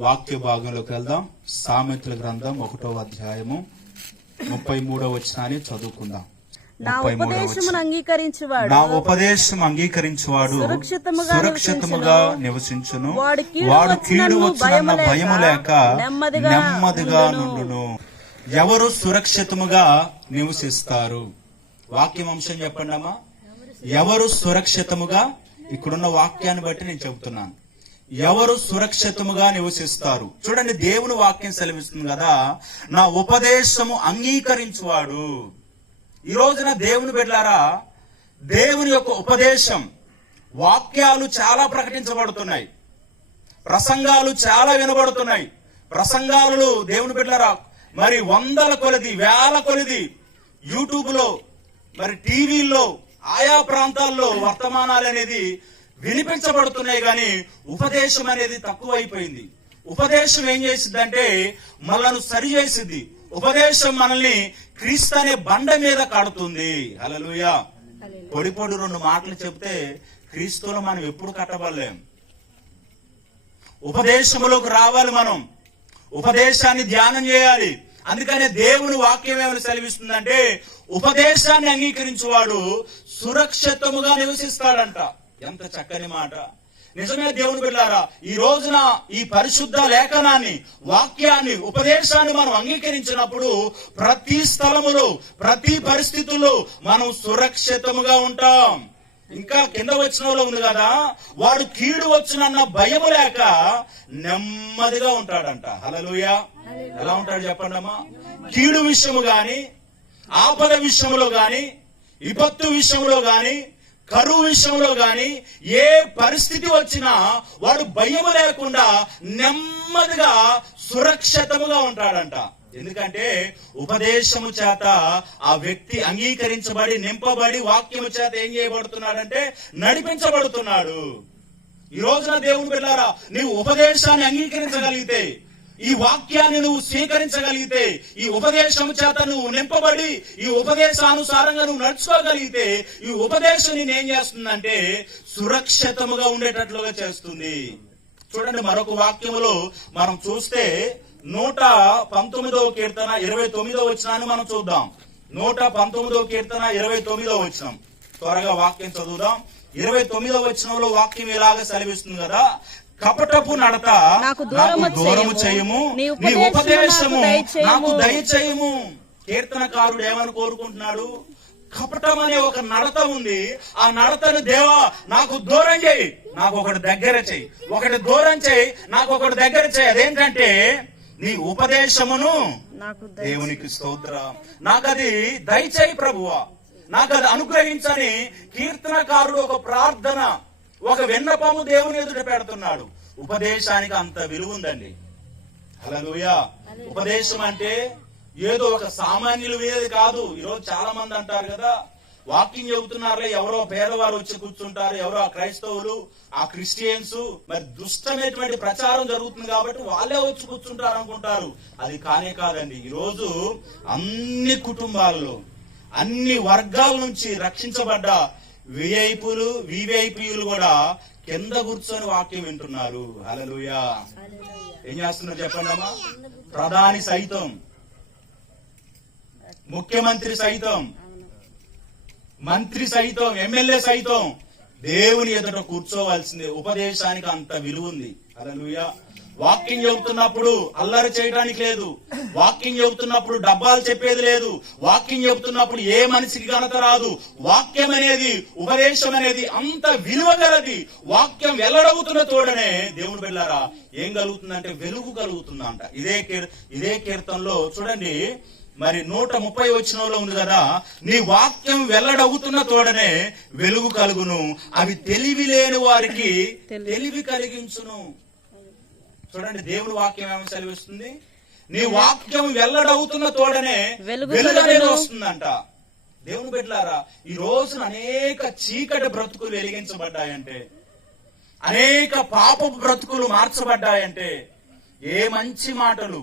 వాక్య భాగంలోకి వెళ్దాం. సామెతల గ్రంథం ఒకటో అధ్యాయము ముప్పై మూడో వచనాన్ని చదువుకుందాం. నా ఉపదేశమును అంగీకరించువాడు. నా ఉపదేశం అంగీకరించువాడు. సురక్షితముగా నివసించును. వాడు కీడు వచ్చినన్న భయము లేక నెమ్మదిగా నెమ్మదిగా నుండును. ఎవరు సురక్షితముగా నివసిస్తారు? వాక్యం అంశం చెప్పండి అమ్మా ఎవరు సురక్షితముగా? ఇక్కడున్న వాక్యాన్ని బట్టి నేను చెబుతున్నాను. ఎవరు సురక్షితముగా నివసిస్తారు? చూడండి దేవుని వాక్యం సెలవిస్తుంది కదా నా ఉపదేశము అంగీకరించువాడు. ఈ రోజున దేవుని బిడ్డారా దేవుని యొక్క ఉపదేశం వాక్యాలు చాలా ప్రకటించబడుతున్నాయి. ప్రసంగాలు చాలా వినబడుతున్నాయి. ప్రసంగాలలో దేవుని బిడ్డారా మరి వందల కొలది వేల కొలది యూట్యూబ్లో మరి టీవీల్లో ఆయా ప్రాంతాల్లో వర్తమానాలు అనేది వినిపించబడుతున్నాయి కానీ ఉపదేశం అనేది తక్కువైపోయింది. ఉపదేశం ఏం చేసిద్దంటే మనల్ని సరి చేసిద్ది. ఉపదేశం మనల్ని క్రీస్తు అనే బండ మీద కడుతుంది. హల్లెలూయా. పొడి పొడి రెండు మాటలు చెప్తే క్రీస్తులో మనం ఎప్పుడు కట్టబడలేం. ఉపదేశములోకి రావాలి మనం. ఉపదేశాన్ని ధ్యానం చేయాలి. అందుకనే దేవుని వాక్యం ఏమని సెలవిస్తుందంటే ఉపదేశాన్ని అంగీకరించువాడు సురక్షితముగా నివసిస్తాడంట. ఎంత చక్కని మాట. నిజమే దేవుని బిడ్డారా ఈ రోజున ఈ పరిశుద్ధ లేఖనాన్ని వాక్యాన్ని ఉపదేశాన్ని మనం అంగీకరించినప్పుడు ప్రతి స్థలములో ప్రతి పరిస్థితుల్లో మనం సురక్షితముగా ఉంటాం. ఇంకా కింద వచ్చిన ఉంది కదా వాడు కీడు వచ్చునన్న భయము లేక నెమ్మదిగా ఉంటాడంట. హలలుయ ఎలా ఉంటాడు చెప్పండి అమ్మా. కీడు విషయము గాని ఆపద విషయంలో గాని విపత్తు విషయంలో గాని కరువు విషయంలో గాని ఏ పరిస్థితి వచ్చినా వాడు భయము లేకుండా నెమ్మదిగా సురక్షితముగా ఉంటాడంట. ఎందుకంటే ఉపదేశము చేత ఆ వ్యక్తి అంగీకరించబడి నింపబడి వాక్యము చేత ఏం చేయబడుతున్నాడంటే నడిపించబడుతున్నాడు. ఈ రోజున దేవుని బిడ్డారా నీవు ఉపదేశాన్ని అంగీకరించగలిగితే ఈ వాక్యాన్ని నువ్వు స్వీకరించగలిగితే ఈ ఉపదేశం చేత నువ్వు నింపబడి ఈ ఉపదేశానుసారంగా నువ్వు నడుచుకోగలిగితే ఈ ఉపదేశం నేను ఏం చేస్తుందంటే సురక్షితముగా ఉండేటట్లుగా చేస్తుంది. చూడండి మరొక వాక్యములో మనం చూస్తే నూట పంతొమ్మిదవ కీర్తన ఇరవై తొమ్మిదో వచ్చినాన్ని మనం చూద్దాం. నూట పంతొమ్మిదవ కీర్తన ఇరవై తొమ్మిదో వచ్చినాం త్వరగా వాక్యం చదువుదాం. ఇరవై తొమ్మిదో వచనంలో వాక్యం ఇలాగ సెలవిస్తుంది కదా? కపటపు నడత నాకు దూరము చేయము. నీ ఉపదేశము నాకు దయచేయము. నాకు దయచేయము. కీర్తనకారుడు ఏమని కోరుకుంటున్నాడు? కపటం అనే ఒక నడత ఉంది. ఆ నడతను దేవా నాకు దూరం చేయి. నాకు ఒకటి దగ్గర చేయి. ఒకటి దూరం చేయి. నాకు ఒకటి దగ్గర చేయి. అదేంటంటే నీ ఉపదేశమును దేవునికి స్తోత్రం. నాకు అది దయచేయి ప్రభువా. నాకు అది అనుగ్రహించని కీర్తనకారుడు ఒక ప్రార్థన. ఒక విన్నపము దేవుని ఎదుట పెడుతున్నాడు. ఉపదేశానికి అంత విలువ ఉందండి హల్లెలూయా. ఉపదేశం అంటే ఏదో ఒక సామాన్యులు వినేది కాదు. ఈరోజు చాలా మంది అంటారు కదా వాకింగ్ చెబుతున్నారులే ఎవరో పేదవారు వచ్చి కూర్చుంటారు ఎవరో ఆ క్రైస్తవులు ఆ క్రిస్టియన్స్ మరి దుష్టమైనటువంటి ప్రచారం జరుగుతుంది కాబట్టి వాళ్ళే వచ్చి కూర్చుంటారు అనుకుంటారు. అది కానే కాదండి. ఈ రోజు అన్ని కుటుంబాల్లో అన్ని వర్గాల నుంచి రక్షించబడ్డ విఐపులు వివిఐపీలు కూడా కింద కూర్చొని వాక్యం వింటున్నారు. హల్లెలూయా. ఏం చేస్తున్నారు చెప్పండి అమ్మా? ప్రధాని సైతం ముఖ్యమంత్రి సైతం మంత్రి సైతం ఎమ్మెల్యే సైతం దేవుని ఎదుట కూర్చోవలసింది. ఉపదేశానికి అంత విలువ ఉంది. హల్లెలూయా. వాక్యం చెబుతున్నప్పుడు అల్లరి చేయడానికి లేదు. వాక్యం చెబుతున్నప్పుడు డబ్బాలు చెప్పేది లేదు. వాక్యం చెబుతున్నప్పుడు ఏ మనిషికి ఘనత రాదు. వాక్యం అనేది ఉపదేశం అనేది అంత విలువ గలది వాక్యం వెల్లడవుతున్న తోడనే దేవుని బిళ్ళారా ఏం కలుగుతుందంటే వెలుగు కలుగుతుందంట. ఇదే ఇదే కీర్తనలో చూడండి మరి నూట ముప్పై వచ్చినంలో ఉంది కదా నీ వాక్యం వెల్లడవుతున్న తోడనే వెలుగు కలుగును. అవి తెలివి లేని వారికి తెలివి కలిగించును. చూడండి దేవుని వాక్యం ఏమని సెలవిస్తుంది? నీ వాక్యం వెల్లడవుతున్న తోడనే వెలుగు వెలుగు అనేది కలుగును. వస్తుందంట. దేవుని బిడ్డలారా ఈ రోజున అనేక చీకటి బ్రతుకులు వెలిగించబడ్డాయంటే అనేక పాపపు బ్రతుకులు మార్చబడ్డాయంటే ఏ మంచి మాటలు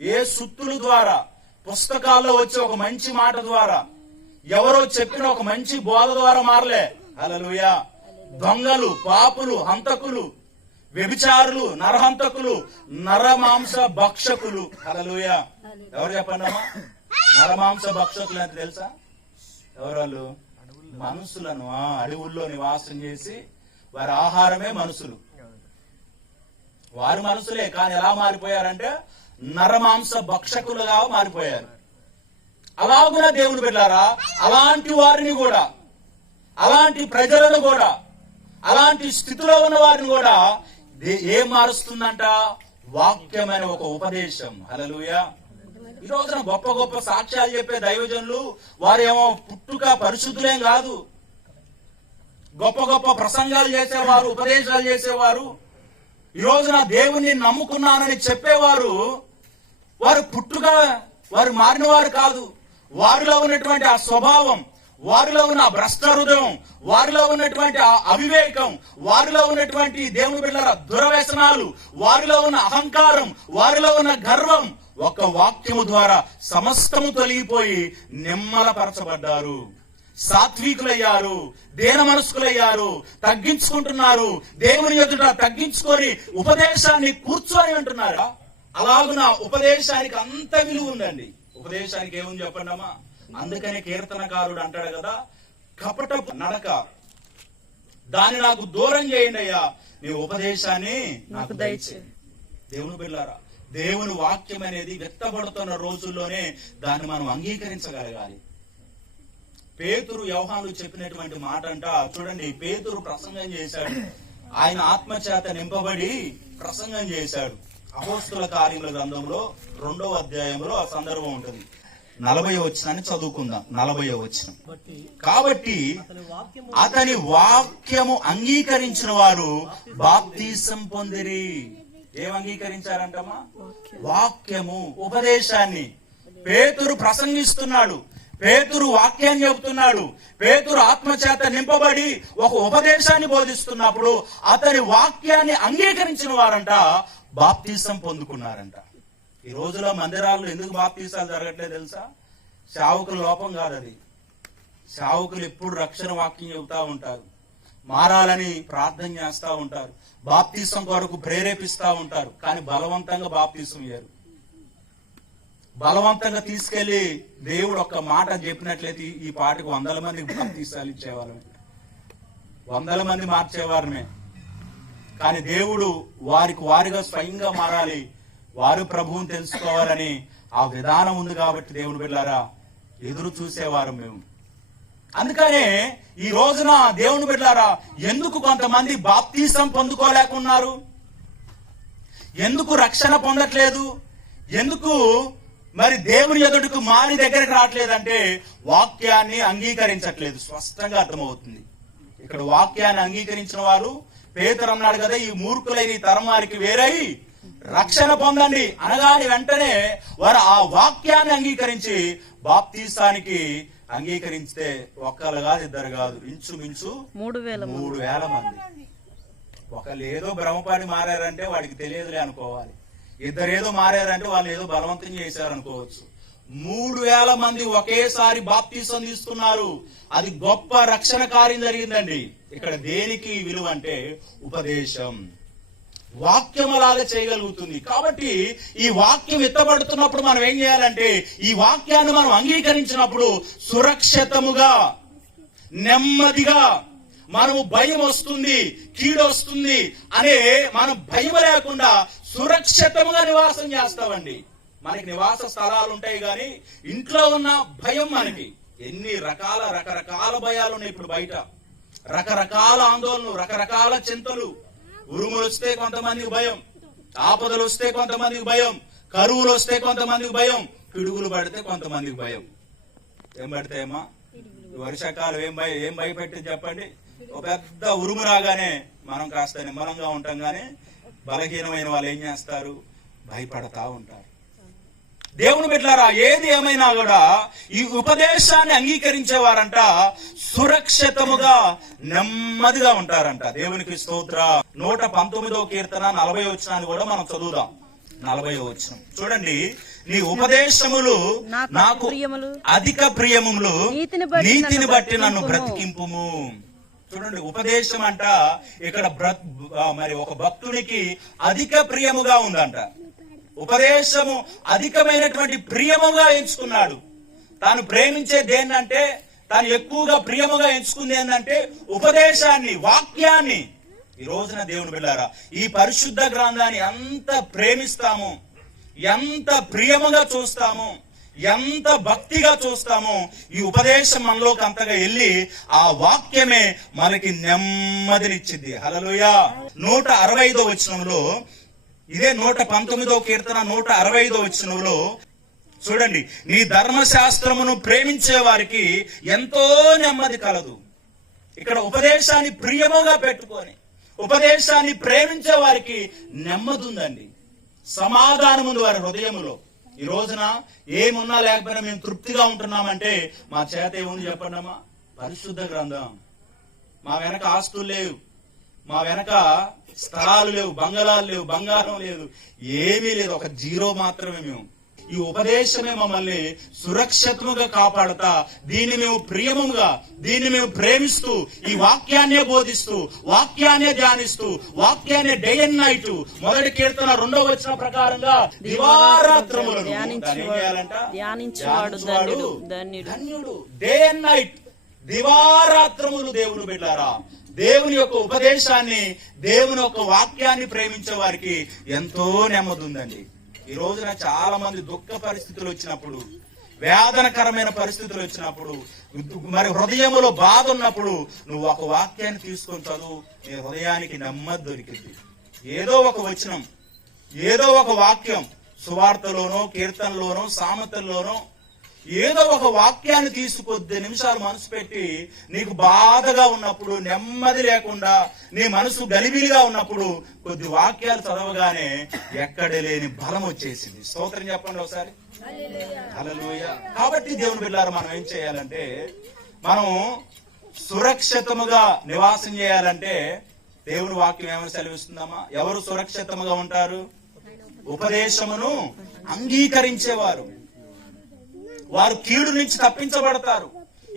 ఏ సుత్తుల ద్వారా పుస్తకాల్లో వచ్చే ఒక మంచి మాట ద్వారా ఎవరో చెప్పిన ఒక మంచి బోధ ద్వారా మారలే. హల్లెలూయా. దొంగలు పాపులు హంతకులు వ్యభిచారులు నరహంతకులు నరమాంస భక్షకులు. హల్లెలూయ. ఎవరు చెప్పండి అమ్మా నరమాంస భక్షకులు అంటే తెలుసా? ఎవరు వాళ్ళు మనుషులను అడవుల్లో నివాసం చేసి వారి ఆహారమే మనుషులు. వారు మనుషులే కానీ ఎలా మారిపోయారంటే నరమాంస భక్షకులుగా మారిపోయారు. అలాగున దేవుని బిడ్డారా అలాంటి వారిని కూడా అలాంటి ప్రజలను కూడా అలాంటి స్థితిలో ఉన్న వారిని కూడా ఏం మారుస్తుందంట? వాక్యమైన ఒక ఉపదేశం. హల్లెలూయా. ఈ రోజున గొప్ప గొప్ప సాక్ష్యాలు చెప్పే దైవజనులు వారేమో పుట్టుక పరిశుద్ధులేం కాదు. గొప్ప గొప్ప ప్రసంగాలు చేసేవారు ఉపదేశాలు చేసేవారు. ఈ రోజున దేవుని నమ్ముకున్నానని చెప్పేవారు. వారు పుట్టుగా వారు మారినవారు కాదు. వారిలో ఉన్నటువంటి ఆ స్వభావం వారిలో ఉన్న భ్రష్ట హృదయం వారిలో ఉన్నటువంటి అవివేకం వారిలో ఉన్నటువంటి దేవుని బిళ్ళల దురవ్యసనాలు వారిలో ఉన్న అహంకారం వారిలో ఉన్న గర్వం ఒక వాక్యము ద్వారా సమస్తము తొలగిపోయి నిమ్మలపరచబడ్డారు. సాత్వికులయ్యారు దేన మనస్కులయ్యారు తగ్గించుకుంటున్నారు దేవుని ఎదుట తగ్గించుకొని ఉపదేశాన్ని కూర్చొని అంటున్నారా? అలాగున ఉపదేశానికి అంత విలువ ఉందండి. ఉపదేశానికి ఏముంది చెప్పండి అమ్మా అందుకనే కీర్తనకారుడు అంటాడు కదా కపట నడక. దాన్ని నాకు దూరం చేయండి అయ్యా. నీ ఉపదేశాన్ని నాకు దయచేయి. దేవుని బిళ్ళారా దేవుని వాక్యం అనేది వ్యక్తపడుతున్న రోజుల్లోనే దాన్ని మనం అంగీకరించగలగాలి. పేతురు వ్యవహాను చెప్పినటువంటి మాట అంట చూడండి పేతురు ప్రసంగం చేశాడు. ఆయన ఆత్మచేత నింపబడి ప్రసంగం చేశాడు. అపోస్తుల కార్యముల గ్రంథంలో రెండవ అధ్యాయంలో ఆ సందర్భం ఉంటుంది. నలభై వచ్చినాన్ని చదువుకుందాం. నలభై వచ్చిన కాబట్టి అతని వాక్యము అంగీకరించిన వారు బాప్తీసం పొందిరి. ఏం అంగీకరించారంటమ్మా? వాక్యము ఉపదేశాన్ని. పేతురు ప్రసంగిస్తున్నాడు. పేతురు వాక్యాన్ని చెబుతున్నాడు. పేతురు ఆత్మచేత నింపబడి ఒక ఉపదేశాన్ని బోధిస్తున్నప్పుడు అతని వాక్యాన్ని అంగీకరించిన వారంట బాప్తీసం పొందుకున్నారంట. ఈ రోజులో మందిరాల్లో ఎందుకు బాప్తీసాలు జరగట్లేదు తెలుసా? సేవకుల లోపం కాదు అది. శావుకులు ఎప్పుడు రక్షణ వాక్యం చెబుతూ ఉంటారు. మారాలని ప్రార్థన చేస్తా ఉంటారు. బాప్తీసం కొరకు ప్రేరేపిస్తా ఉంటారు. కానీ బలవంతంగా బాప్తీసం ఇయ్యారు. బలవంతంగా తీసుకెళ్ళి దేవుడు ఒక్క మాట చెప్పినట్లయితే ఈ- ఈ పాటకు వందల మందికి బాప్తీసాలు ఇచ్చేవాళ్ళమే. వందల మంది మార్చేవారమే కానీ దేవుడు వారికి వారిగా స్వయంగా మారాలి. వారు ప్రభువుని తెలుసుకోవాలని ఆ విధానం ఉంది కాబట్టి దేవుని బిడ్డారా ఎదురు చూసేవారు మేము. అందుకనే ఈ రోజున దేవుని బిడ్డారా ఎందుకు కొంతమంది బాప్తీసం పొందుకోలేకున్నారు? ఎందుకు రక్షణ పొందట్లేదు? ఎందుకు మరి దేవుని ఎదుటికి మారి దగ్గరికి రావట్లేదంటే వాక్యాన్ని అంగీకరించట్లేదు. స్పష్టంగా అర్థమవుతుంది. ఇక్కడ వాక్యాన్ని అంగీకరించిన వారు పేదరు నాడు కదా ఈ మూర్ఖులైన ఈ తరం వారికి వేరై రక్షణ పొందండి అనగాని వెంటనే వారు ఆ వాక్యాన్ని అంగీకరించి బాప్తీసానికి అంగీకరిస్తే ఒక్కరు కాదు ఇద్దరు కాదు ఇంచుమించు మూడు వేల మంది. మూడు వేల మంది. ఒకళ్ళు ఏదో భ్రమపడి మారారంటే వాడికి తెలియదులే అనుకోవాలి. ఇద్దరు ఏదో మారారంటే వాళ్ళు ఏదో బలవంతం చేశారు అనుకోవచ్చు మూడు వేల మంది ఒకేసారి బాప్తీసం తీసుకున్నారు అది గొప్ప రక్షణ కార్యం జరిగిందండి. ఇక్కడ దేనికి విలువ అంటే ఉపదేశం. వాక్యములాగా చేయగలుగుతుంది. కాబట్టి ఈ వాక్యం ఎత్తబడుతున్నప్పుడు మనం ఏం చేయాలంటే ఈ వాక్యాన్ని మనం అంగీకరించినప్పుడు సురక్షితముగా నెమ్మదిగా మనము భయం వస్తుంది కీడు వస్తుంది అనే మనం భయం లేకుండా సురక్షితముగా నివాసం చేస్తామండి. మనకి నివాస స్థలాలు ఉంటాయి కానీ ఇంట్లో ఉన్న భయం మనకి. ఎన్ని రకాల రకరకాల భయాలు ఉన్నాయి ఇప్పుడు బయట. రకరకాల ఆందోళనలు రకరకాల చింతలు. ఉరుములు వస్తే కొంతమందికి భయం ఆపదలు వస్తే కొంతమందికి భయం కరువులు వస్తే కొంతమందికి భయం పిడుగులు పడితే కొంతమందికి భయం. ఏం పడితే ఈ వర్షాకాలం ఏం భయం ఏం భయపెట్టింది చెప్పండి? ఒక పెద్ద ఉరుము రాగానే మనం కాస్త నిమ్మలంగా ఉంటాం కానీ బలహీనమైన వాళ్ళు ఏం చేస్తారు? భయపడతా ఉంటారు. దేవుని బిడ్డలారా ఏది ఏమైనా కూడా ఈ ఉపదేశాన్ని అంగీకరించేవారంట సురక్షితముగా నెమ్మదిగా ఉంటారంట. దేవునికి స్తోత్ర. నూట పంతొమ్మిదో కీర్తన నలభై వచ్చినాన్ని కూడా మనం చదువుదాం. నలభై వచ్చిన చూడండి నీ ఉపదేశములు నాకు అధిక ప్రియములు నీతిని బట్టి నన్ను. బ్రతికింపుము. చూడండి ఉపదేశం అంట ఇక్కడ మరి ఒక భక్తునికి అధిక ప్రియముగా ఉందంట. ఉపదేశము అధికమైనటువంటి ప్రియముగా ఎంచుకున్నాడు. తాను ప్రేమించే దేన్నంటే తాను ఎక్కువగా ప్రియముగా ఎంచుకుంది ఏంటంటే ఉపదేశాన్ని వాక్యాన్ని. ఈ రోజున దేవుని బిళ్ళారా ఈ పరిశుద్ధ గ్రంథాన్ని ఎంత ప్రేమిస్తాము ఎంత ప్రియముగా చూస్తాము ఎంత భక్తిగా చూస్తామో ఈ ఉపదేశం మనలోకి అంతగా వెళ్ళి ఆ వాక్యమే మనకి నెమ్మదినిచ్చింది. హలలుయా నూట అరవై ఐదో వచనంలో ఇదే నూట పంతొమ్మిదో కీర్తన నూట అరవై ఐదో వచ్చినలో చూడండి నీ ధర్మశాస్త్రమును ప్రేమించే వారికి ఎంతో నెమ్మది కలదు. ఇక్కడ ఉపదేశాన్ని ప్రియముగా పెట్టుకొని ఉపదేశాన్ని ప్రేమించే వారికి నెమ్మది ఉందండి సమాధానం ఉంది వారి హృదయములో. ఈ రోజున ఏమున్నా లేకపోయినా మేము తృప్తిగా ఉంటున్నామంటే మా చేత ఏముంది చెప్పండమ్మా? పరిశుద్ధ గ్రంథం. మా వెనక ఆస్తులు లేవు. మా వెనక స్థలాలు లేవు బంగళాలు లేవు బంగారం లేదు ఏమీ లేదు. ఒక జీరో మాత్రమే మేము. ఈ ఉపదేశమే మమ్మల్ని సురక్షితముగా కాపాడుతా. దీన్ని మేము ప్రియముగా దీన్ని మేము ప్రేమిస్తూ ఈ వాక్యాన్నే బోధిస్తూ వాక్యాన్నే ధ్యానిస్తూ వాక్యాన్ని డే అండ్ నైట్ మొదటి కీర్తన రెండో వచ్చిన ప్రకారంగా దివారాత్రములను? ధ్యానించువాడు ధన్యుడు, డే అండ్ నైట్ దివారాత్రములు దేవుని బిడ్డారా. దేవుని యొక్క ఉపదేశాన్ని దేవుని యొక్క వాక్యాన్ని ప్రేమించే వారికి ఎంతో నెమ్మది ఉందండి ఈ రోజున చాలా మంది దుఃఖ పరిస్థితులు వచ్చినప్పుడు వేదనకరమైన పరిస్థితులు వచ్చినప్పుడు మరి హృదయంలో బాధ ఉన్నప్పుడు నువ్వు ఒక వాక్యాన్ని తీసుకొని చదువు నీ హృదయానికి నెమ్మది దొరికింది. ఏదో ఒక వచనం ఏదో ఒక వాక్యం సువార్తలోనో కీర్తనలోనో సామెతల్లోనో ఏదో ఒక వాక్యాన్ని తీసి కొద్ది నిమిషాలు మనసు పెట్టి నీకు బాధగా ఉన్నప్పుడు నెమ్మది లేకుండా నీ మనసు గలిబిలిగా ఉన్నప్పుడు కొద్ది వాక్యాలు చదవగానే ఎక్కడ లేని బలం వచ్చేసింది. స్తోత్రం చెప్పండి ఒకసారి. అలలోయ కాబట్టి దేవుని బిళ్ళారు మనం ఏం చేయాలంటే మనం సురక్షితముగా నివాసం చేయాలంటే దేవుని వాక్యం ఏమైనా సెలవిస్తుందమ్మా? ఎవరు సురక్షితముగా ఉంటారు? ఉపదేశమును అంగీకరించేవారు. వారు కీడు నుంచి తప్పించబడతారు.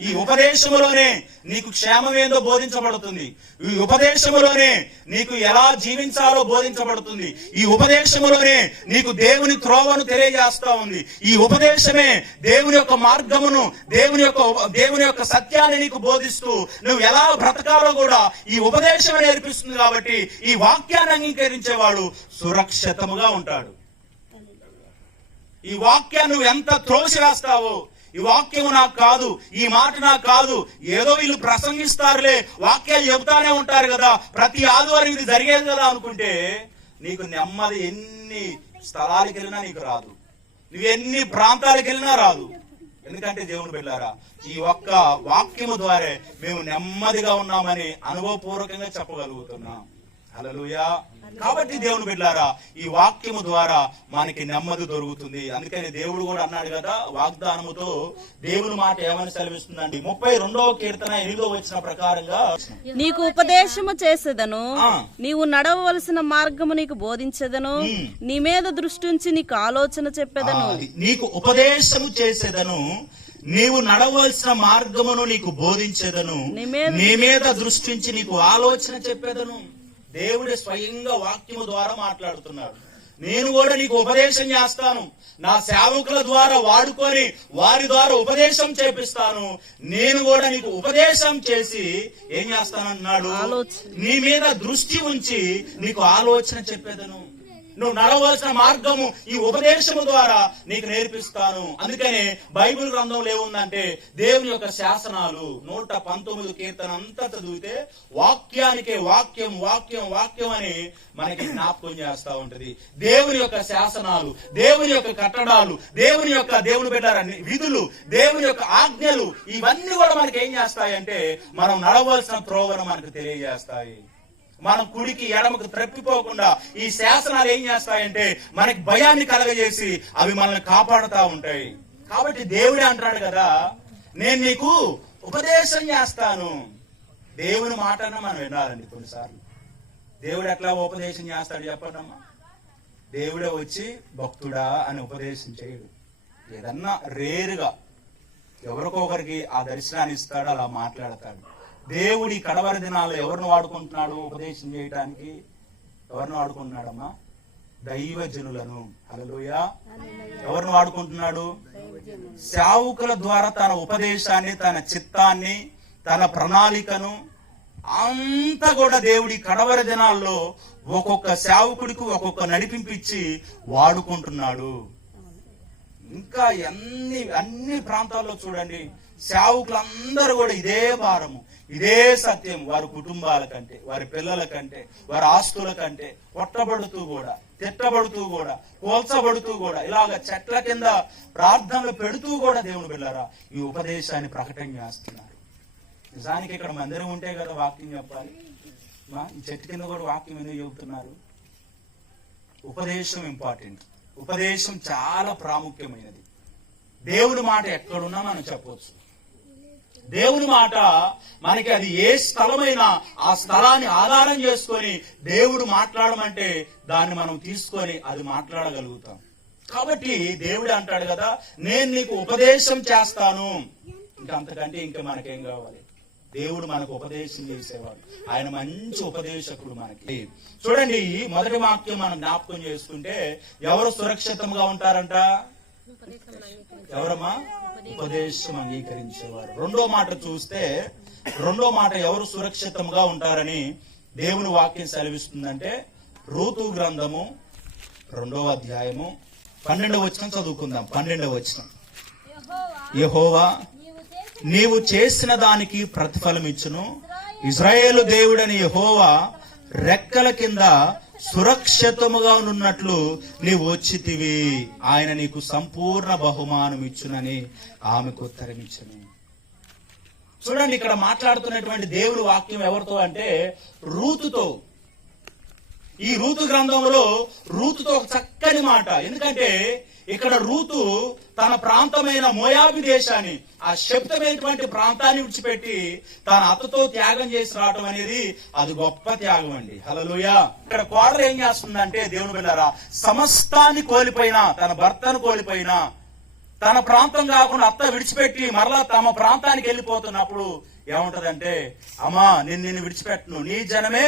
ఈ ఉపదేశములోనే నీకు క్షేమమేందో బోధించబడుతుంది. ఈ ఉపదేశములోనే నీకు ఎలా జీవించాలో బోధించబడుతుంది. ఈ ఉపదేశములోనే నీకు దేవుని త్రోవను తెలియజేస్తా ఉంది. ఈ ఉపదేశమే దేవుని యొక్క మార్గమును దేవుని యొక్క దేవుని యొక్క సత్యాన్ని నీకు బోధిస్తూ నువ్వు ఎలా బ్రతకాలో కూడా ఈ ఉపదేశమే నేర్పిస్తుంది కాబట్టి ఈ వాక్యాన్ని అంగీకరించేవాడు సురక్షితముగా ఉంటాడు. ఈ వాక్యాన్ని నువ్వు ఎంత త్రోసి వేస్తావో ఈ వాక్యము నాకు కాదు ఈ మాట నాకు కాదు ఏదో వీళ్ళు ప్రసంగిస్తారులే వాక్యాలు చెబుతానే ఉంటారు కదా ప్రతి ఆదివారం ఇది జరిగేది కదా అనుకుంటే నీకు నెమ్మది ఎన్ని స్థలాలకు వెళ్ళినా నీకు రాదు. నువ్వు ఎన్ని ప్రాంతాలకు వెళ్ళినా రాదు. ఎందుకంటే దేవుని బిడ్డారా ఈ ఒక్క వాక్యము ద్వారా మేము నెమ్మదిగా ఉన్నామని అనుభవపూర్వకంగా చెప్పగలుగుతున్నాం. హల్లెలూయా కాబట్టి దేవుని బిడ్డారా ఈ వాక్యము ద్వారా మనకి నెమ్మది దొరుకుతుంది అందుకని దేవుడు కూడా అన్నాడు కదా వాగ్దానముతో దేవుని మాట ఏమని సెలవిస్తుందండి ముప్పై రెండవ కీర్తన ఎనిమిదో వచ్చిన ప్రకారంగా నీకు ఉపదేశము చేసేదను. నీవు నడవవలసిన మార్గము నీకు బోధించెదను. నీ మీద దృష్టి ఉంచి నీకు ఆలోచన చెప్పెదను. నీకు ఉపదేశము చేసేదను నీవు నడవలసిన మార్గమును నీకు బోధించేదను నీ మీద దృష్టించి నీకు ఆలోచన చెప్పేదను దేవుడే స్వయంగా వాక్యము ద్వారా మాట్లాడుతున్నాడు. నేను కూడా నీకు ఉపదేశం చేస్తాను. నా సేవకుల ద్వారా వాడుకొని వారి ద్వారా ఉపదేశం చేపిస్తాను. నేను కూడా నీకు ఉపదేశం చేసి ఏం చేస్తానన్నాడు. నీ మీద దృష్టి ఉంచి నీకు ఆలోచన చెప్పేదను. నువ్వు నడవలసిన మార్గము ఈ ఉపదేశము ద్వారా నీకు నేర్పిస్తాను. అందుకనే బైబిల్ గ్రంథంలో ఏముందంటే దేవుని యొక్క శాసనాలు నూట పంతొమ్మిది కీర్తన అంతా చదివితే వాక్యానికే వాక్యం వాక్యం వాక్యం అని మనకి జ్ఞాపకం చేస్తా ఉంటది. దేవుని యొక్క శాసనాలు దేవుని యొక్క కట్టడాలు దేవుని యొక్క దేవుని పెట్టారని విధులు దేవుని యొక్క ఆజ్ఞలు ఇవన్నీ కూడా మనకి ఏం చేస్తాయంటే మనం నడవలసిన త్రోవను మనకు తెలియజేస్తాయి. మన కుడికి ఎడమకు త్రప్పిపోకుండా ఈ శాసనాలు ఏం చేస్తాయంటే మనకి భయాన్ని కలగజేసి అవి మనల్ని కాపాడుతా ఉంటాయి. కాబట్టి దేవుడే అంటాడు కదా నేను నీకు ఉపదేశం చేస్తాను. దేవుని మాటన మనం వినాలండి కొన్నిసార్లు. దేవుడు ఎట్లా ఉపదేశం చేస్తాడు చెప్పండమ్మా? దేవుడే వచ్చి భక్తుడా అని ఉపదేశం చేయడు. ఏదన్నా రేరుగా ఎవరికొకరికి ఆ దర్శనాన్ని ఇస్తాడు అలా మాట్లాడతాడు. దేవుడి కడవరి దినాల్లో ఎవరిని వాడుకుంటున్నాడు ఉపదేశం చేయటానికి? ఎవరిని వాడుకుంటున్నాడమ్మా? దైవజనులను హల్లెలూయ. ఎవరిని వాడుకుంటున్నాడు? సేవకుల ద్వారా తన ఉపదేశాన్ని తన చిత్తాన్ని తన ప్రణాళికను అంతా కూడా దేవుడి కడవరి దినాల్లో ఒక్కొక్క సేవకుడికి ఒక్కొక్క నడిపింపిచ్చి వాడుకుంటున్నాడు. ఇంకా ఎన్ని అన్ని ప్రాంతాల్లో చూడండి సేవకులందరూ కూడా ఇదే భారము. ఇదే సత్యం వారి కుటుంబాల కంటే వారి పిల్లల కంటే వారి ఆస్తుల కంటే. కొట్టబడుతూ కూడా తిట్టబడుతూ కూడా పోల్చబడుతూ కూడా ఇలాగ చెట్ల కింద ప్రార్థనలు పెడుతూ కూడా దేవుని బిళ్ళారా ఈ ఉపదేశాన్ని ప్రకటన చేస్తున్నారు. నిజానికి ఇక్కడ మందిరం ఉంటే కదా వాక్యం చెప్పాలి. ఈ చెట్టు కింద కూడా వాక్యం ఎందుకు చెబుతున్నారు? ఉపదేశం ఇంపార్టెంట్. ఉపదేశం చాలా ప్రాముఖ్యమైనది. దేవుని మాట ఎక్కడున్నా మనం చెప్పవచ్చు దేవుని మాట మనకి అది ఏ స్థలమైనా ఆ స్థలాన్ని ఆధారం చేసుకొని దేవుడు మాట్లాడమంటే దాన్ని మనం తీసుకొని అది మాట్లాడగలుగుతాం. కాబట్టి దేవుడు అంటాడు కదా నేను నీకు ఉపదేశం చేస్తాను. ఇంకా అంతకంటే ఇంకా మనకేం కావాలి? దేవుడు మనకు ఉపదేశం చేసేవాడు. ఆయన మంచి ఉపదేశకుడు మనకి. చూడండి మొదటి వాక్యం మనం జ్ఞాపకం చేసుకుంటే ఎవరు సురక్షితంగా ఉంటారంట? ఎవరమ్మా? ఉపదేశం అంగీకరించేవారు. రెండో మాట చూస్తే రెండో మాట ఎవరు సురక్షితంగా ఉంటారని దేవుని వాక్యం సెలవిస్తుందంటే రూతు గ్రంథము రెండవ అధ్యాయము పన్నెండవ వచనం చదువుకుందాం. పన్నెండవ వచనం. యహోవా నీవు చేసిన దానికి ప్రతిఫలం ఇచ్చును ఇజ్రాయేలు దేవుడని యహోవా రెక్కల కింద సురక్షితముగా ఉన్నట్లు నీవు వచ్చితివి. ఆయన నీకు సంపూర్ణ బహుమానం ఇచ్చునని ఆమెకు ఉత్తరమిచ్చను. చూడండి ఇక్కడ మాట్లాడుతున్నటువంటి దేవుడి వాక్యం ఎవరితో అంటే రూతుతో. ఈ రూతు గ్రంథంలో రూతుతో ఒక చక్కని మాట. ఎందుకంటే ఇక్కడ రూతు తన ప్రాంతమైన మోయాబి దేశాన్ని ఆ శబ్దమైనటువంటి ప్రాంతాన్ని విడిచిపెట్టి తన అత్తతో త్యాగం చేసి రావటం అనేది అది గొప్ప త్యాగం అండి. హలలుయ ఇక్కడ కోడలు ఏం చేస్తుందంటే దేవుని బిళ్ళారా సమస్తాన్ని కోల్పోయినా తన భర్తను కోల్పోయినా తన ప్రాంతం కాకుండా అత్త విడిచిపెట్టి మరలా తమ ప్రాంతానికి వెళ్ళిపోతున్నప్పుడు ఏముంటదంటే అమ్మా నేను నిన్ను విడిచిపెట్టను నీ జనమే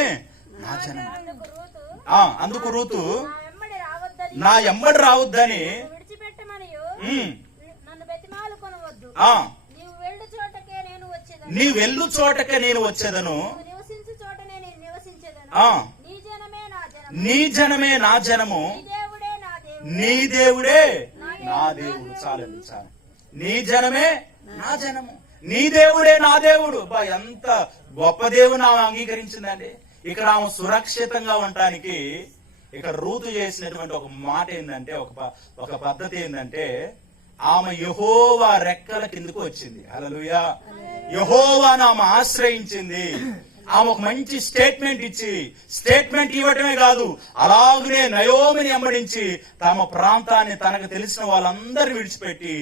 నా జనమే. ఆ అందుకు రూతు నా వెంబడి రావద్దని. నా వెళ్ళు చోటకే నేను వచ్చేదను. నీ. నీ జనమే. నా జనము నీ నా నీ దేవుడే. నా దేవుడు నీ దేవుడే నా దేవుడు. చాలండి చాలు. నీ జనమే నా జనము. నీ దేవుడే నా దేవుడు. బా ఎంత గొప్ప దేవుని ఆమె అంగీకరించిందండి. ఇక్కడ ఆమె సురక్షితంగా ఉండటానికి ఇక్కడ రూతు చేసినటువంటి ఒక మాట ఏంటంటే ఒక ఒక పద్ధతి ఏంటంటే ఆమె యహోవా రెక్కల కిందకు వచ్చింది. హల్లెలూయా. యహోవాను ఆమె ఆశ్రయించింది. ఆమె ఒక మంచి స్టేట్మెంట్ ఇచ్చి స్టేట్మెంట్ ఇవ్వటమే కాదు అలాగనే నయోమిని వెంబడించి తమ ప్రాంతాన్ని తనకు తెలిసిన వాళ్ళందరూ విడిచిపెట్టి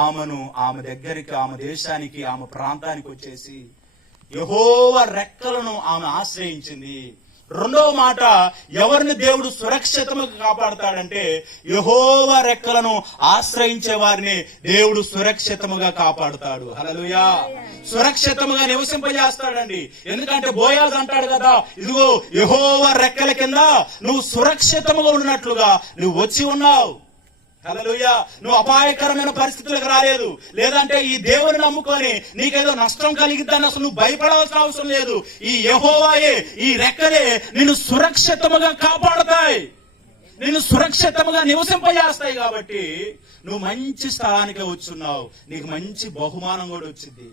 ఆమెను ఆమె దగ్గరికి ఆమె దేశానికి ఆమె ప్రాంతానికి వచ్చేసి యహోవ రెక్కలను ఆమె ఆశ్రయించింది. రెండవ మాట ఎవరిని దేవుడు సురక్షితముగా కాపాడతాడంటే యహోవ రెక్కలను ఆశ్రయించే వారిని దేవుడు సురక్షితముగా కాపాడుతాడు. హలలుయా సురక్షితముగా నివసింపజేస్తాడండి. ఎందుకంటే బోయాజ్ అంటాడు కదా ఇదిగో యహోవ రెక్కల కింద నువ్వు సురక్షితముగా ఉన్నట్లుగా నువ్వు వచ్చి ఉన్నావు. హల్లెలూయా. నువ్వు అపాయకరమైన పరిస్థితులకు రాలేదు. లేదంటే ఈ దేవుని నమ్ముకొని నీకేదో నష్టం కలిగిద్దని అసలు నువ్వు భయపడవలసిన అవసరం లేదు. ఈ యహోవాయే ఈ రెక్కలే నిన్ను సురక్షితముగా కాపాడతాయి. నిన్ను సురక్షితముగా నివసింపజేస్తాయి కాబట్టి నువ్వు మంచి స్థలానికి వచ్చున్నావు. నీకు మంచి బహుమానం కూడా వచ్చింది.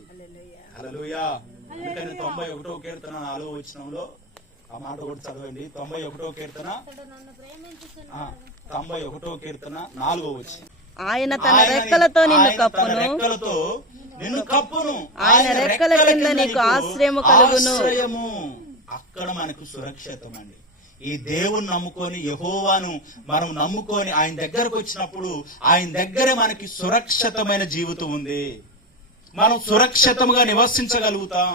హల్లెలూయా. అందుకని తొంభై ఒకటో కీర్తన నాలుగో వచ్చినంలో ఆ మాట కూడా చదవండి. తొంభై ఒకటో కీర్తన. తొంభై ఒకటో కీర్తన నాలుగో వచ్చి ఆయన తన రెక్కలతో నిన్ను కప్పును. రెక్కలతో నిన్ను కప్పును. ఆయన రెక్కల కింద నీకు ఆశ్రయము కలుగును. అక్కడ మనకు సురక్షితం అండి ఈ దేవుని నమ్ముకొని యహోవాను మనం నమ్ముకొని ఆయన దగ్గరకు వచ్చినప్పుడు ఆయన దగ్గరే మనకి సురక్షితమైన జీవితం ఉంది. మనం సురక్షితంగా నివసించగలుగుతాం.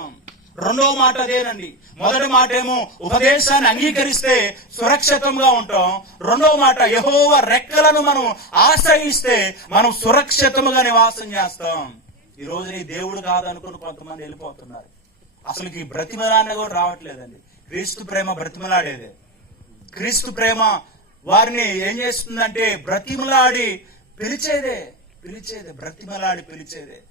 రెండవ మాట అదేనండి. మొదటి మాట ఏమో ఉపదేశాన్ని అంగీకరిస్తే సురక్షితంగా ఉంటాం. రెండవ మాట యహోవ రెక్కలను మనం ఆశ్రయిస్తే మనం సురక్షితముగా నివాసం చేస్తాం. ఈ రోజు నీ దేవుడు కాదనుకుని కొంతమంది వెళ్ళిపోతున్నారు. అసలుకి బ్రతిమలాడిన కూడా రావట్లేదండి. క్రీస్తు ప్రేమ బ్రతిమలాడేదే. క్రీస్తు ప్రేమ వారిని ఏం చేస్తుందంటే బ్రతిమలాడి పిలిచేదే. పిలిచేదే బ్రతిమలాడి పిలిచేదే.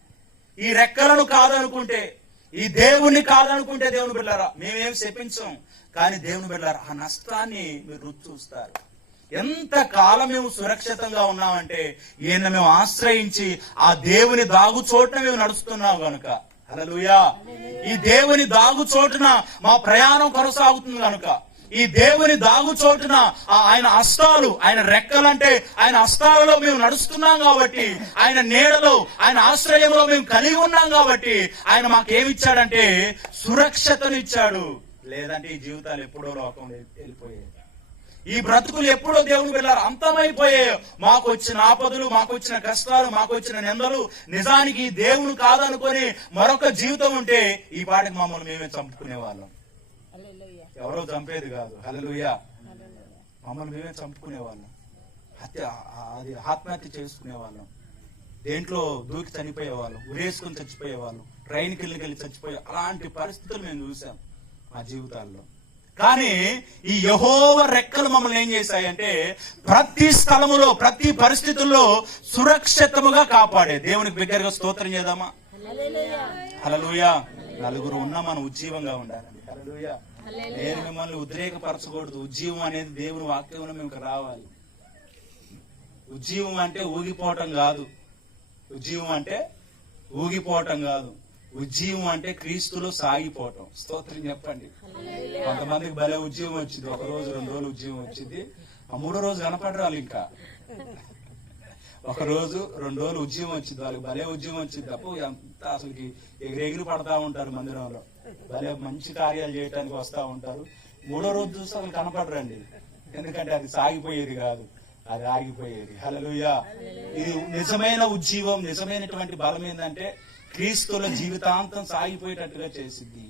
ఈ రెక్కలను కాదనుకుంటే ఈ దేవుణ్ణి కాదనుకుంటే దేవుని బిడ్డారా మేమేం చెప్పించాం కానీ దేవుని బిడ్డారా ఆ నష్టాన్ని మీరు రుచి చూస్తారు ఎంత కాలం మేము సురక్షితంగా ఉన్నామంటే ఈయన మేము ఆశ్రయించి ఆ దేవుని దాగు చోటున మేము నడుస్తున్నాం గనుక. హల్లెలూయా. ఈ దేవుని దాగు చోటున మా ప్రయాణం కొనసాగుతుంది కనుక ఈ దేవుని దాగు చోటున ఆ ఆయన హస్తాలు ఆయన రెక్కలంటే ఆయన హస్తాలలో మేము నడుస్తున్నాం కాబట్టి ఆయన నీడలో ఆయన ఆశ్రయంలో మేము కలిగి ఉన్నాం కాబట్టి ఆయన మాకేమిచ్చాడంటే సురక్షతను ఇచ్చాడు. లేదంటే ఈ జీవితాలు ఎప్పుడో లోకం వెళ్ళిపోయాయి. ఈ బ్రతుకులు ఎప్పుడో దేవుని వెళ్ళారు అంతమైపోయాయో. మాకు వచ్చిన ఆపదలు మాకు వచ్చిన కష్టాలు మాకు వచ్చిన నిందలు నిజానికి దేవుని కాదనుకొని మరొక జీవితం ఉంటే ఈ పాటికి మమ్మల్ని మేమే చంపుకునే వాళ్ళం ఎవరో చంపేది కాదు. హల్లెలూయా. మమ్మల్ని మేమే చంపుకునే వాళ్ళం హత్య అది ఆత్మహత్య చేసుకునే వాళ్ళం దేంట్లో దూకి చనిపోయే వాళ్ళం ఉరేసుకుని చచ్చిపోయే వాళ్ళం ట్రైన్కి వెళ్ళి వెళ్ళి చచ్చిపోయే అలాంటి పరిస్థితులు మేము చూసాం మా జీవితాల్లో. కానీ ఈ యహోవ రెక్కలు మమ్మల్ని ఏం చేశాయంటే ప్రతి స్థలములో ప్రతి పరిస్థితుల్లో సురక్షితముగా కాపాడే దేవునికి బిగ్గరగా స్తోత్రం చేద్దామా? హలలుయా నలుగురు ఉన్నా మనం ఉజ్జీవంగా ఉండాలండి. హలలుయా నేను మిమ్మల్ని ఉద్రేకపరచకూడదు. ఉజ్జీవం అనేది దేవుని వాక్యంలో మేము రావాలి. ఉజ్జీవం అంటే ఊగిపోవటం కాదు. ఉజ్జీవం అంటే ఊగిపోవటం కాదు. ఉజ్జీవం అంటే క్రీస్తులో సాగిపోవటం. స్తోత్రం చెప్పండి. కొంతమందికి భలే ఉద్యోగం వచ్చింది. ఒక రోజు రెండు రోజులు ఉద్యోగం వచ్చింది. ఆ మూడో రోజు కనపడరాలు ఇంకా. ఒక రోజు రెండు రోజులు ఉద్యోగం వచ్చింది. వాళ్ళకి భలే ఉద్యోగం వచ్చింది. తప్ప ఎంత అసలుకి ఎగిరి ఎగిరి పడతా ఉంటారు మందిరంలో. భలే మంచి కార్యాలు చేయడానికి వస్తా ఉంటారు. మూడో రోజు చూస్తే కనపడరండి. ఎందుకంటే అది సాగిపోయేది కాదు. అది ఆగిపోయేది. హలలుయా ఇది నిజమైన ఉజ్జీవం నిజమైనటువంటి బలం ఏంటంటే క్రీస్తుల జీవితాంతం సాగిపోయేటట్టుగా చేసింది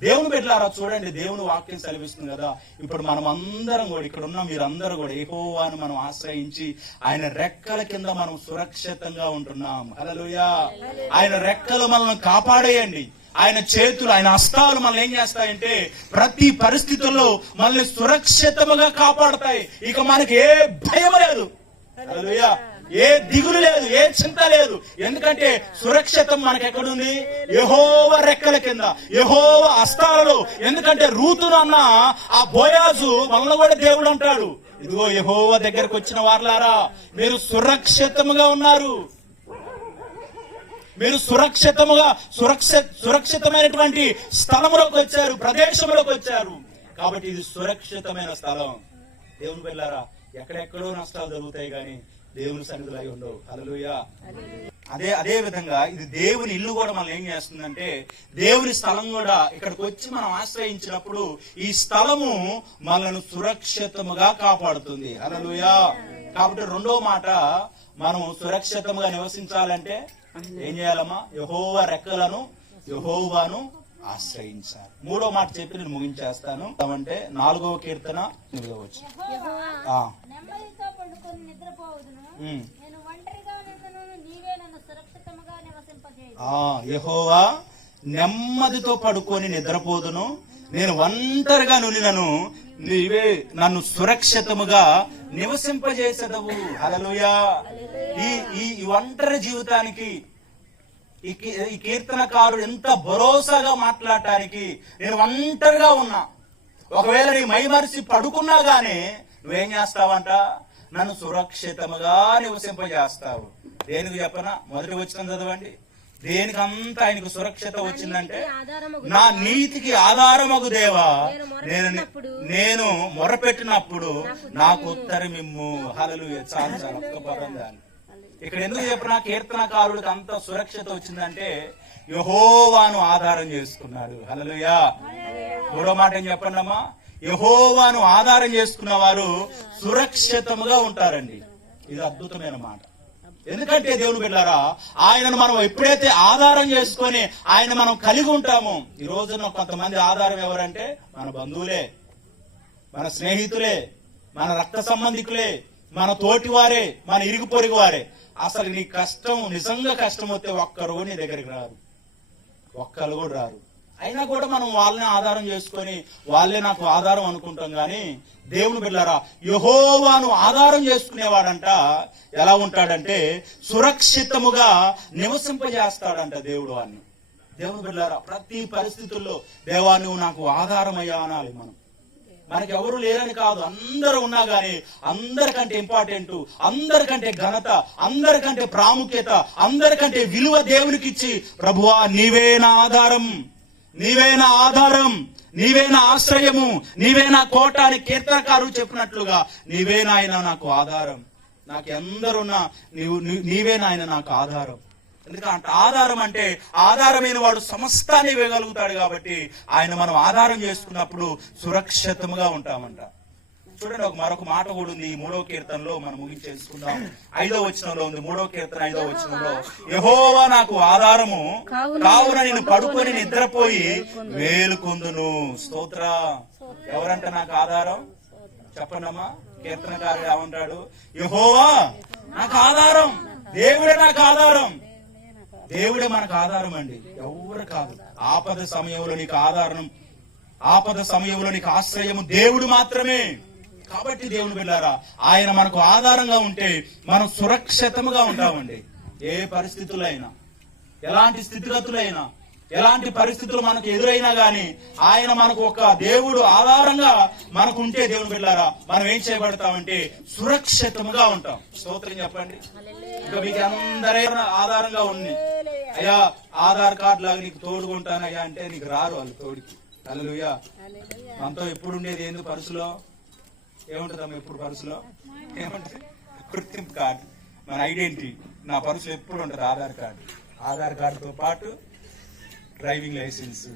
దేవుని బిడ్డలారా చూడండి దేవుని వాక్యం సెలవిస్తుంది కదా. ఇప్పుడు మనం అందరం కూడా ఇక్కడ ఉన్న మీరందరూ కూడా ఏహోవాను మనం ఆశ్రయించి ఆయన రెక్కల కింద మనం సురక్షితంగా ఉంటున్నాం. హలలుయా ఆయన రెక్కలు మనల్ని కాపాడేయండి. ఆయన చేతులు ఆయన హస్తాలు మనల్ని ఏం చేస్తాయంటే ప్రతి పరిస్థితుల్లో మనల్ని సురక్షితముగా కాపాడతాయి. ఇక మనకి ఏ భయం లేదు. ఏ దిగులు లేదు ఏ చింత లేదు. ఎందుకంటే సురక్షితం మనకి ఎక్కడుంది యహోవ రెక్కల కింద యహోవ అస్తాలలో. ఎందుకంటే రూతును అన్న ఆ బోయాజు మనల్ని కూడా దేవుడు అంటాడు. ఇదిగో యహోవ దగ్గరకు వచ్చిన వార్లారా మీరు సురక్షితముగా ఉన్నారు. మీరు సురక్షితముగా సురక్ష సురక్షితమైనటువంటి స్థలములోకి వచ్చారు ప్రదేశంలోకి వచ్చారు. కాబట్టి ఇది సురక్షితమైన స్థలం. దేవుని వెళ్ళారా ఎక్కడెక్కడో నష్టాలు జరుగుతాయి కానీ దేవుని సన్నిధులు అయి ఉండవు. అలలుయా అదే అదే విధంగా ఇది దేవుని ఇల్లు కూడా మనం ఏం చేస్తుందంటే దేవుని స్థలం కూడా ఇక్కడికి వచ్చి మనం ఆశ్రయించినప్పుడు ఈ స్థలము మనల్ని సురక్షితముగా కాపాడుతుంది. అలలుయా కాబట్టి రెండో మాట మనం సురక్షితంగా నివసించాలంటే ఏం చేయాలమ్మా? యహోవా రెక్కలను యహోవాను ఆశ్రయించాలి. మూడో మాట చెప్పి నేను ముగించేస్తాను. అంటే నాలుగవ కీర్తన వచ్చు ఆ, నెమ్మదితో పండుకొని నిద్రపోవదును. ఉమ్. నేను ఒంటరిగా నుండి నన్ను నీవే నన్ను సురక్షితముగా నివసింపజేసేదవు. అలలుయా ఈ ఈ ఒంటరి జీవితానికి ఈ ఈ కీర్తనకారుడు ఎంత భరోసాగా మాట్లాడటానికి నేను ఒంటరిగా ఉన్నా. ఒకవేళ నీ మైమరిసి పడుకున్నా గానీ నువ్వేం చేస్తావంట? నన్ను సురక్షితముగా నివసింపజేస్తావు. దేనికి చెప్పనా? మొదటి వచ్చిన చదవండి. దేనికి అంతా ఆయనకు సురక్షిత వచ్చిందంటే నా నీతికి ఆధారమగు దేవా? నేను నేను మొరపెట్టినప్పుడు నాకు ఉత్తరమిమ్ము. హలలు చాలు చాలు ఒక్క పదం దాన్ని ఇక్కడ ఎందుకు చెప్పిన కీర్తనకారుడికి అంత సురక్షిత వచ్చిందంటే యహోవాను ఆధారం చేసుకున్నాడు. హల్లెలూయా. మూడో మాట ఏం చెప్పండి అమ్మా యహోవాను ఆధారం చేసుకున్న వారు సురక్షితముగా ఉంటారండి. ఇది అద్భుతమైన మాట. ఎందుకంటే దేవుని బిడ్డారా ఆయనను మనం ఎప్పుడైతే ఆధారం చేసుకొని ఆయన మనం కలిగి ఉంటామో ఈ రోజున కొంతమంది ఆధారం ఎవరంటే మన బంధువులే మన స్నేహితులే మన రక్త సంబంధికులే మన తోటి వారే మన ఇరుగు పొరుగు వారే. అసలు నీ కష్టం నిజంగా కష్టం వస్తే ఒక్కరు నీ దగ్గరికి రారు. ఒక్కరు కూడా రారు. అయినా కూడా మనం వాళ్ళని ఆధారం చేసుకొని వాళ్ళే నాకు ఆధారం అనుకుంటాం కానీ దేవుని బిళ్ళరా యహోవాను ఆధారం చేసుకునేవాడంట ఎలా ఉంటాడంటే సురక్షితముగా నివసింపజేస్తాడంట దేవుడు వాడిని దేవుని బిళ్ళరా ప్రతి పరిస్థితుల్లో దేవా నువ్వు నాకు ఆధారమయ్యా అనాలి మనం. మనకి ఎవరు లేరని కాదు అందరూ ఉన్నా కానీ అందరికంటే ఇంపార్టెంట్ అందరికంటే ఘనత అందరికంటే ప్రాముఖ్యత అందరికంటే విలువ దేవునికి ఇచ్చి ప్రభువా నీవే నా ఆధారం. నీవే నా ఆధారం నీవే నా ఆశ్రయము నీవే నా కోట అని కీర్తనకారు చెప్పినట్లుగా నీవే నాయన నాకు ఆధారం. నాకు ఎందరున్నా నీవు నీవే నాయన నాకు ఆధారం. ఎందుకంటే ఆధారం అంటే ఆధారమైన వాడు సమస్తాన్ని ఇవ్వగలుగుతాడు కాబట్టి ఆయన మనం ఆధారం చేసుకున్నప్పుడు సురక్షితముగా ఉంటామంట. చూడండి ఒక మరొక మాట కూడా ఉంది. ఈ మూడో కీర్తనలో మనం ముగించేసుకుందాం. ఐదో వచనంలో ఉంది. మూడో కీర్తన ఐదో వచనంలో. యహోవా నాకు ఆధారము. కావున నేను పడుకొని నిద్రపోయి వేలుకొందును స్తోత్ర. ఎవరంట నాకు ఆధారం? చెప్పండమ్మా. కీర్తనకారుడు ఏమంటాడు? యహోవా నాకు ఆధారం. దేవుడే నాకు ఆధారం. దేవుడే మనకు ఆధారం అండి. ఎవరు కాదు. ఆపద సమయంలో నీకు ఆధారం. ఆపద సమయంలో నీకు ఆశ్రయము దేవుడు మాత్రమే. కాబట్టి దేవుని బిళ్ళారా ఆయన మనకు ఆధారంగా ఉంటే మనం సురక్షితముగా ఉంటామండి. ఏ పరిస్థితుల్లో అయినా ఎలాంటి స్థితిగతులైనా ఎలాంటి పరిస్థితులు మనకు ఎదురైనా గాని ఆయన మనకు ఒక దేవుడు ఆధారంగా మనకు ఉంటే దేవుని బిళ్ళారా మనం ఏం చేయబడతామంటే సురక్షితముగా ఉంటాం. స్తోత్రం చెప్పండి. ఇంకా మీకు అందరైనా ఆధారంగా ఉంది అయ్యా ఆధార్ కార్డు లాగా నీకు తోడుకుంటానయ్యా అంటే నీకు రారు వాళ్ళు తోడికి. అల్లలుయ్యా మనతో ఎప్పుడు ఉండేది ఏంది పరుసులో ఏముంటుందమ్మా ఎప్పుడు పరుసులో? ఏముంటుంది? గుర్తింపు కార్డు. మన ఐడెంటిటీ. నా పరుసులో ఎప్పుడు ఉంటుంది? ఆధార్ కార్డు. ఆధార్ కార్డుతో పాటు డ్రైవింగ్ లైసెన్స్.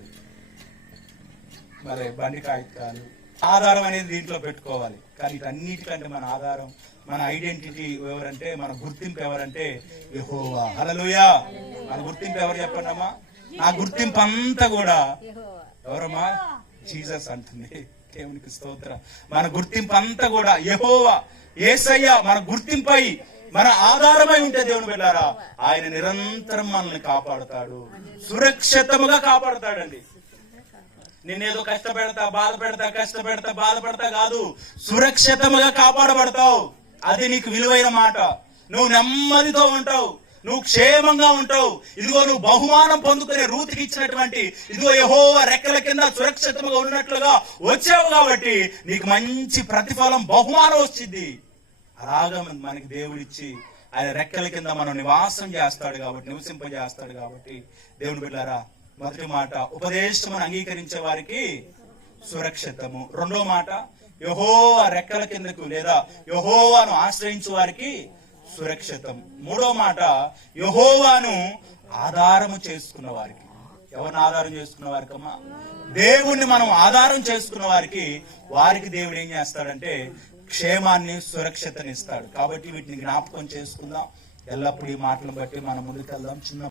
మరి బండి కాగితాలు. ఆధారం అనేది దీంట్లో పెట్టుకోవాలి. కానీ వీటన్నిటికంటే మన ఆధారం మన ఐడెంటిటీ ఎవరంటే మన గుర్తింపు ఎవరంటే యెహోవా. హల్లెలూయా. మన గుర్తింపు ఎవరు చెప్పండి అమ్మా నా గుర్తింపు అంతా కూడా ఎవరమ్మా? జీసస్ అంటుంది. దేవునికి స్తోత్ర. మన గుర్తింపు అంతా కూడా యెహోవా ఏసయ్య మన గుర్తింపై మన ఆధారమై ఉంటే దేవుని వెళ్ళారా ఆయన నిరంతరం మనల్ని కాపాడుతాడు. సురక్షితముగా కాపాడుతాడండి. నిన్నేదో కష్టపెడతా బాధ పెడతా కష్టపెడతా బాధపడతా కాదు సురక్షితముగా కాపాడబడతావు. అది నీకు విలువైన మాట. నువ్వు నెమ్మదితో ఉంటావు. నువ్వు క్షేమంగా ఉంటావు. ఇదిగో నువ్వు బహుమానం పొందుకునే రూతికి ఇచ్చినటువంటి ఇదిగో యహో రెక్కల కింద సురక్షితంగా ఉన్నట్లుగా వచ్చావు కాబట్టి నీకు మంచి ప్రతిఫలం బహుమానం వచ్చింది అలాగా మనకి దేవుడిచ్చి ఆయన రెక్కల కింద మనం నివాసం చేస్తాడు కాబట్టి నివసింపజేస్తాడు కాబట్టి దేవుని బిడ్డారా మొదటి మాట ఉపదేశం అంగీకరించే వారికి సురక్షితము. రెండో మాట యహో రెక్కల కిందకు లేదా యహోవాను ఆశ్రయించు వారికి సురక్షితం. మూడో మాట యహోవాను ఆధారము చేసుకున్న వారికి. ఎవరిని ఆధారం చేసుకున్న వారికమ్మా? దేవుణ్ణి మనం ఆధారం చేసుకున్న వారికి. వారికి దేవుడు ఏం చేస్తాడంటే క్షేమాన్ని సురక్షితనిస్తాడు కాబట్టి వీటిని జ్ఞాపకం చేసుకుందాం. ఎల్లప్పుడూ ఈ మాటలను బట్టి మనం ముందుకెళ్దాం. చిన్న